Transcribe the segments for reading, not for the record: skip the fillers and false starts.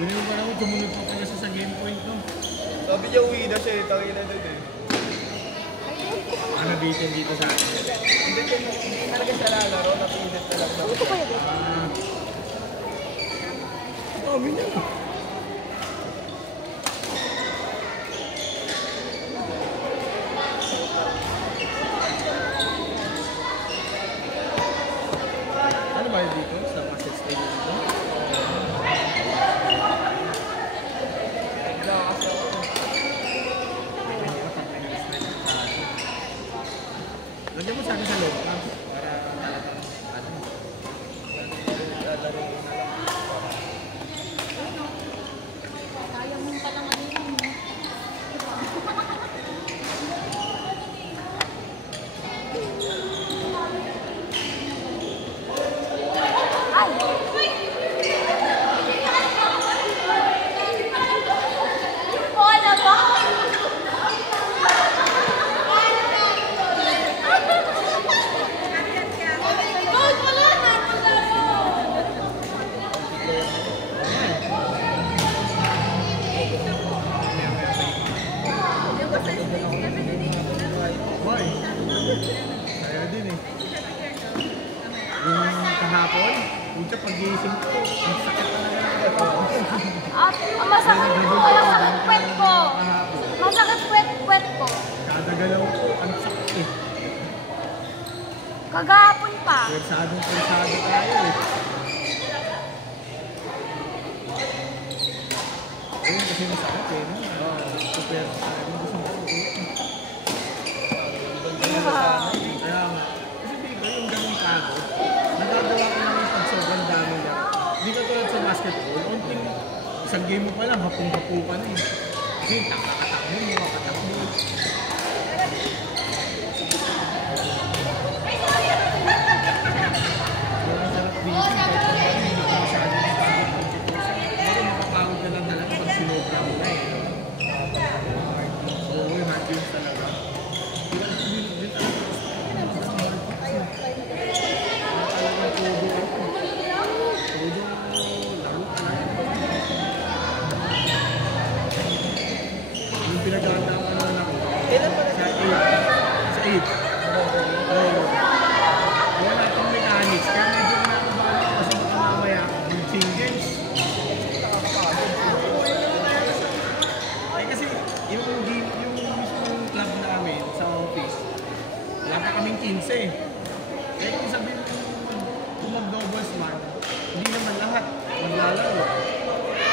Kunin mo pa naman, tumunod pa pala sa game point, no? Sabi niya uwi na siya, tangin na doon eh. Ano bitin dito sa akin? Hindi talaga siya lalaro, napilit na lang. Ito ba yun? Dami niya. Ano ba yun dito? Sa Masset Stadium dito? Lagyan mo sa akin sa loob para talagang ano. Kaya mo palang ano yun. Ay! Wala ba? Boy, kaya din eh. Yung kahapon, yung siya pag-iisip ko, ang sakit talaga. Masakit puwet ko. Masakit puwet ko. Kada galaw ko, ang sakit eh. Kagahapon pa. Persado tayo eh. Ayun kasi masakit eh. Super tayo. Gusto mo ko. Kaya nga. Kasi dito yung ganong pagod, nagagawa ko naman pag sobrang dami lang. Hindi ka tulad sa basketball, unting isang game mo pa lang, hapong-hapo ka na eh. Kasi takakatakbo mo, makatakbo. Sarap dito, kahit hindi ko masyado na pagod. Pero makapagod ka lang talaga pag sinobra mo na eh. So, yung hard games talaga. Yung pinagkakataon ko naman ako. Sa 8. Wala itong mechanics. Kaya medyo kinakabahan ako kasi baka mamaya mag-singles. Kasi yung mismong club namin sa office, wala pa kaming 15. Kaya kung sabihin kung mag-doubles man, hindi naman lahat maglalaro.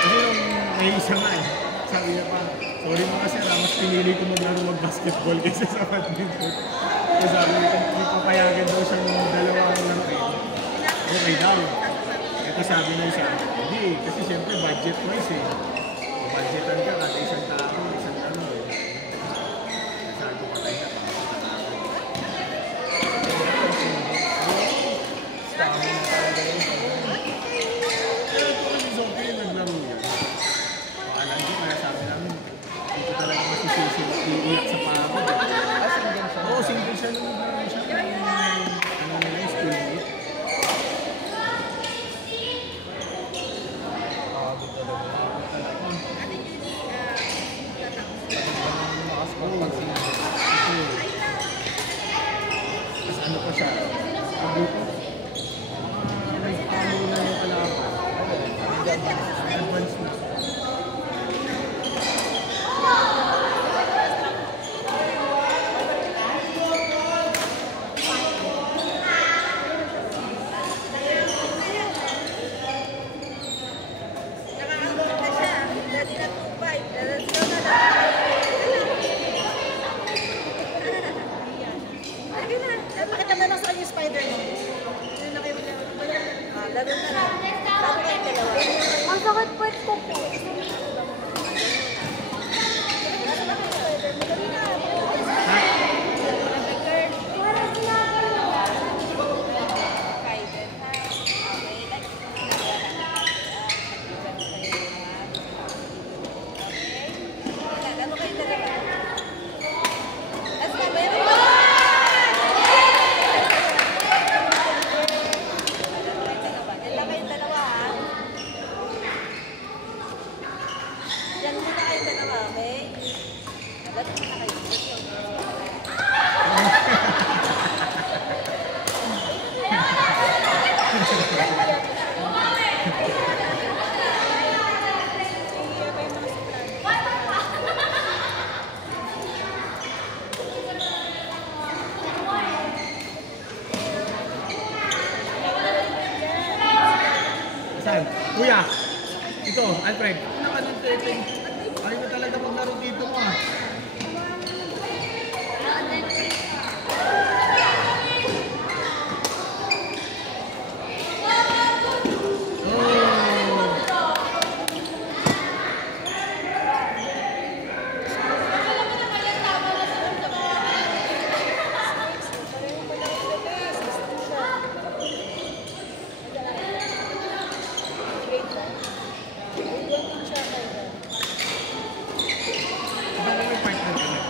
Kasi yung may isa nga eh. Sabi niya pa, sorry mga sir, mas pinili ko maglaro mag-basketball kaysa sa badminton. Kasi sabi niya, kung papayagan daw siyang dalawang laro eh, okay daw. Ito sabi niya siya, hindi kasi siyempre budget-wise eh. Budgetan ka kasi isang tao, isang ano eh. Sabi ko patay na pa. Pero ito kasi Zombie yung naglaro yan. Paalam ko kaya sabi namin, dito talaga masisisi iiyak sa pagod. Single siya? Oo, single siya nung naglaro siya. Ano nila yung school meet. Pagod talaga. Diyan muna kayo dalawa, okay? Agad muna kayo. Saan? Kuya! Ito, Alfred. Ano ka dun, Tete? Ayaw ko talaga maglaro dito mo ah. Baka may partner ka na.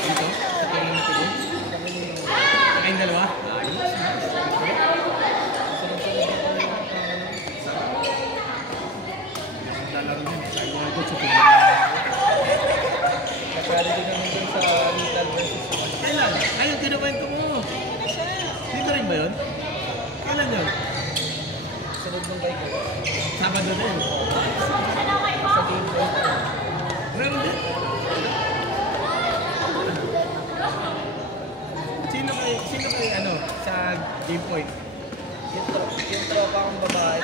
Dito? Sa tingin na tuloy? Kayong dalawa? Ayos. Lalaro yun. Sabi ko nga doon sa tingin. Nagkari din naman dun sa Little versus Kailan? Ayun, kinukwento mo. Dito rin ba yun? Kailan yun? sunod ng bike ko. Sabado din. Sa game ko. Meron din. Sino kayo ano, sa game point? Yung tropa kong babae.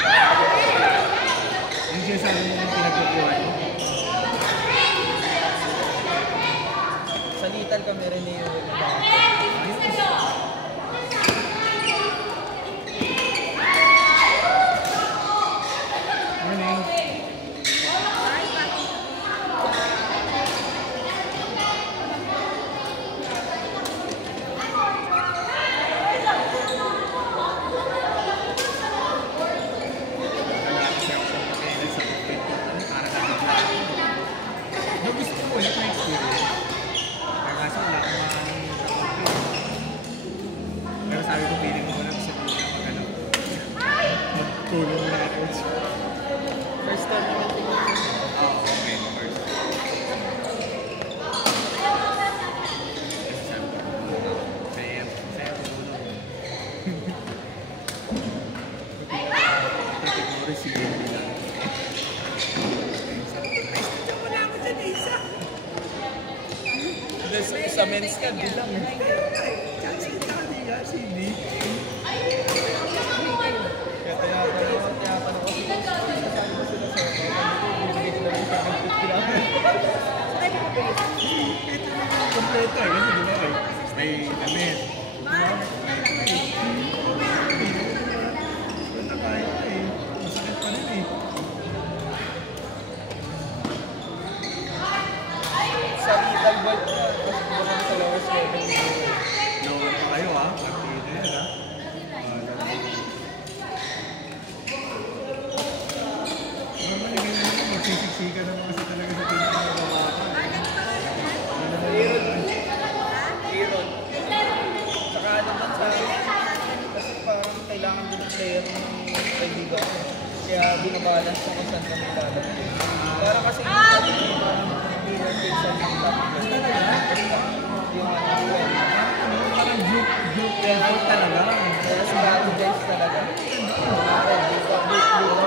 Yung sinasabi mo yung pinagkukuhan mo? Sa Little kami rin yung Ano yun? Lalaki siya ako sa pagkailan sa point ko. Para sa bigla. No, gusto ko ulit na experience. Kaya kaso wala akong pero sabi ko feeling mo lang sa mga mag-ano. Magtulong na ako. first time naman tingin. Oo, okay. First. Kasi sabi ko, saya tumulong. Tapos mo rin si Henry lang. Ay, wala ako dyan isa. Sa men's ka, bilang. Chance ka, si Lee. Kaya tinatanong ko sila sa kasama ko sila sa bibigay ko lang sa akin 50 lang. Ito na yung kompleto eh. Kasi di ba eh, may damit. Wala kaya eh. Masakit pa rin eh. Sa Little Bolt na, mas bukan sa lowest level. Lower pa kayo ah. Partida yan ah. Normally ganyan naman. Magsisiksikan naman kasi talaga sa team ng mga baka. Hero. Saka naman sa kasi parang kailangan din ng player ng kaibigan ko. Kaya binabalance ko kung saan kami lalagay. Para kasi parang hero kaysa ng yung Parang group effort talaga. kaya strategize talaga. Group